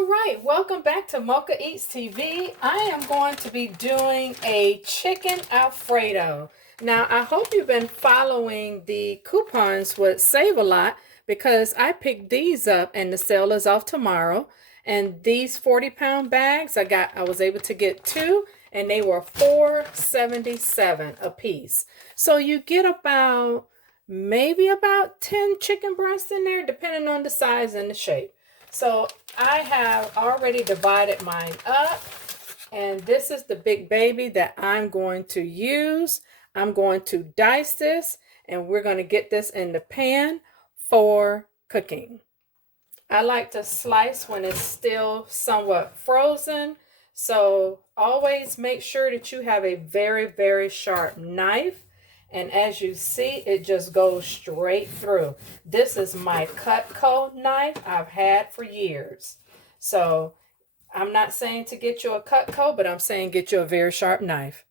All right, welcome back to Mochaeatstv. I am going to be doing a chicken Alfredo. Now, I hope you've been following the coupons with Save a Lot because I picked these up and the sale is off tomorrow. And these 40-pound bags, I was able to get two and they were $4.77 a piece. So you get maybe about 10 chicken breasts in there, depending on the size and the shape. So I have already divided mine up, and this is the big baby that I'm going to use. I'm going to dice this, and we're going to get this in the pan for cooking. I like to slice when it's still somewhat frozen, so always make sure that you have a very, very sharp knife. And as you see, it just goes straight through. This is my Cutco knife I've had for years. So I'm not saying to get you a Cutco, but I'm saying get you a very sharp knife.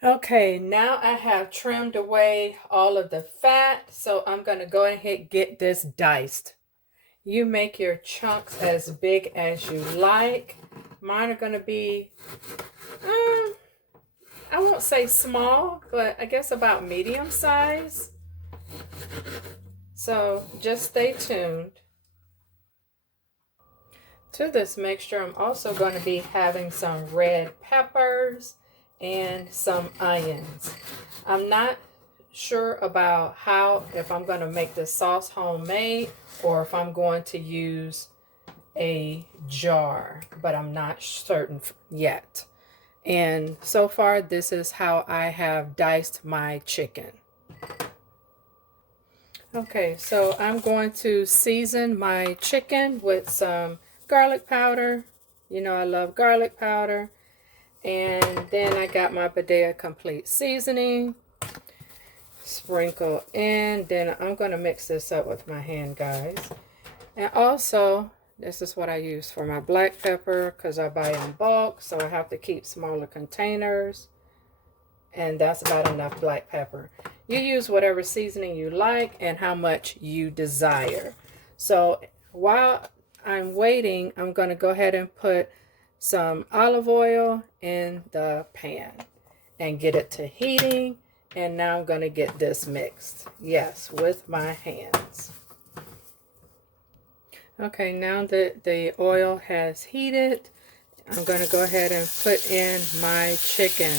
Okay, now I have trimmed away all of the fat. So I'm going to go ahead and get this diced. You make your chunks as big as you like. Mine are going to be... I won't say small, but I guess about medium size. So just stay tuned. To this mixture, I'm also going to be having some red peppers and some onions. I'm not sure about if I'm going to make this sauce homemade or if I'm going to use a jar, but I'm not certain yet. And so far, this is how I have diced my chicken. Okay, so I'm going to season my chicken with some garlic powder. You know I love garlic powder. And then I got my Padilla Complete seasoning. Sprinkle in. Then I'm going to mix this up with my hand, guys. And also... this is what I use for my black pepper because I buy in bulk, so I have to keep smaller containers. And that's about enough black pepper. You use whatever seasoning you like and how much you desire. So while I'm waiting, I'm going to go ahead and put some olive oil in the pan and get it to heating. And now I'm going to get this mixed. Yes, with my hands. Okay, now that the oil has heated, I'm going to go ahead and put in my chicken.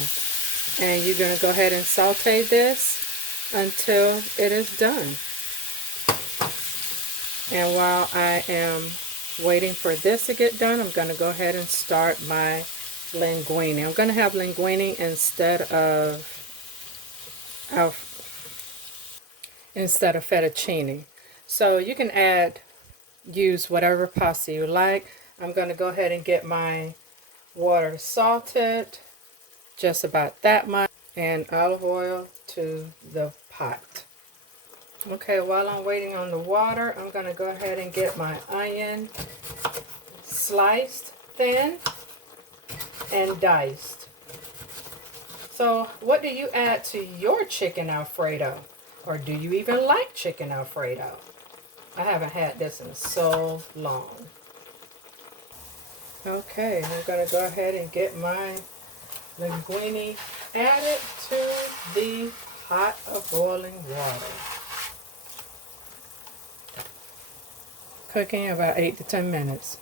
And you're going to go ahead and saute this until it is done. And while I am waiting for this to get done, I'm going to go ahead and start my linguine. I'm going to have linguine instead of fettuccine. So you can use whatever pasta you like. I'm going to go ahead and get my water salted, just about that much, and olive oil to the pot. Okay, while I'm waiting on the water, I'm going to go ahead and get my onion sliced thin and diced. So what do you add to your chicken Alfredo? Or do you even like chicken Alfredo? I haven't had this in so long. Okay, I'm going to go ahead and get my linguine added to the pot of boiling water. Cooking about 8 to 10 minutes.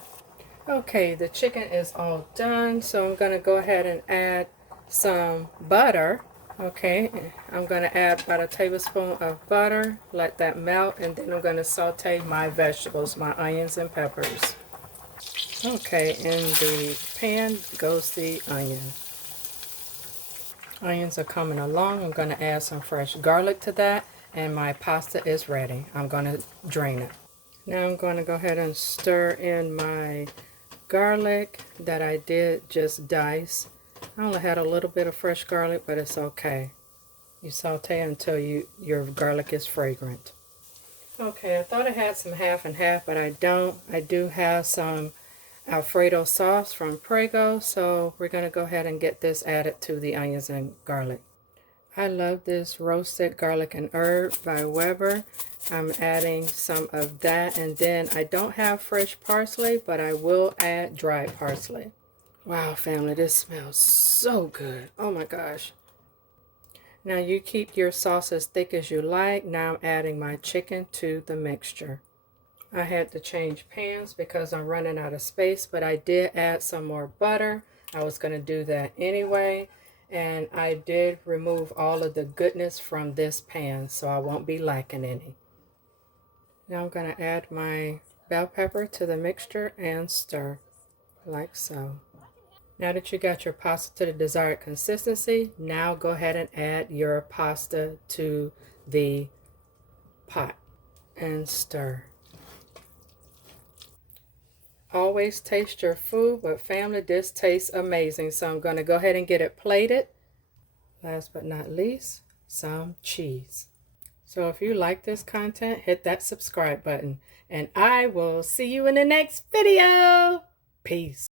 Okay, the chicken is all done, so I'm going to go ahead and add some butter. Okay, I'm going to add about a tablespoon of butter, let that melt, and then I'm going to saute my vegetables, my onions and peppers. Okay, in the pan goes the onion. Onions are coming along. I'm going to add some fresh garlic to that, and my pasta is ready. I'm going to drain it. Now I'm going to go ahead and stir in my garlic that I did just dice. I only had a little bit of fresh garlic, but it's okay. You saute until your garlic is fragrant. Okay, I thought I had some half and half, but I don't. I do have some Alfredo sauce from Prego, so we're going to go ahead and get this added to the onions and garlic. I love this roasted garlic and herb by Weber. I'm adding some of that, and then I don't have fresh parsley, but I will add dried parsley. Wow, family, this smells so good. Oh my gosh. Now you keep your sauce as thick as you like. Now I'm adding my chicken to the mixture. I had to change pans because I'm running out of space, but I did add some more butter. I was going to do that anyway. And I did remove all of the goodness from this pan, so I won't be lacking any. Now I'm going to add my bell pepper to the mixture and stir, like so. Now that you got your pasta to the desired consistency, now go ahead and add your pasta to the pot and stir. Always taste your food, but family, this tastes amazing. So I'm going to go ahead and get it plated. Last but not least, some cheese. So if you like this content, hit that subscribe button. And I will see you in the next video. Peace.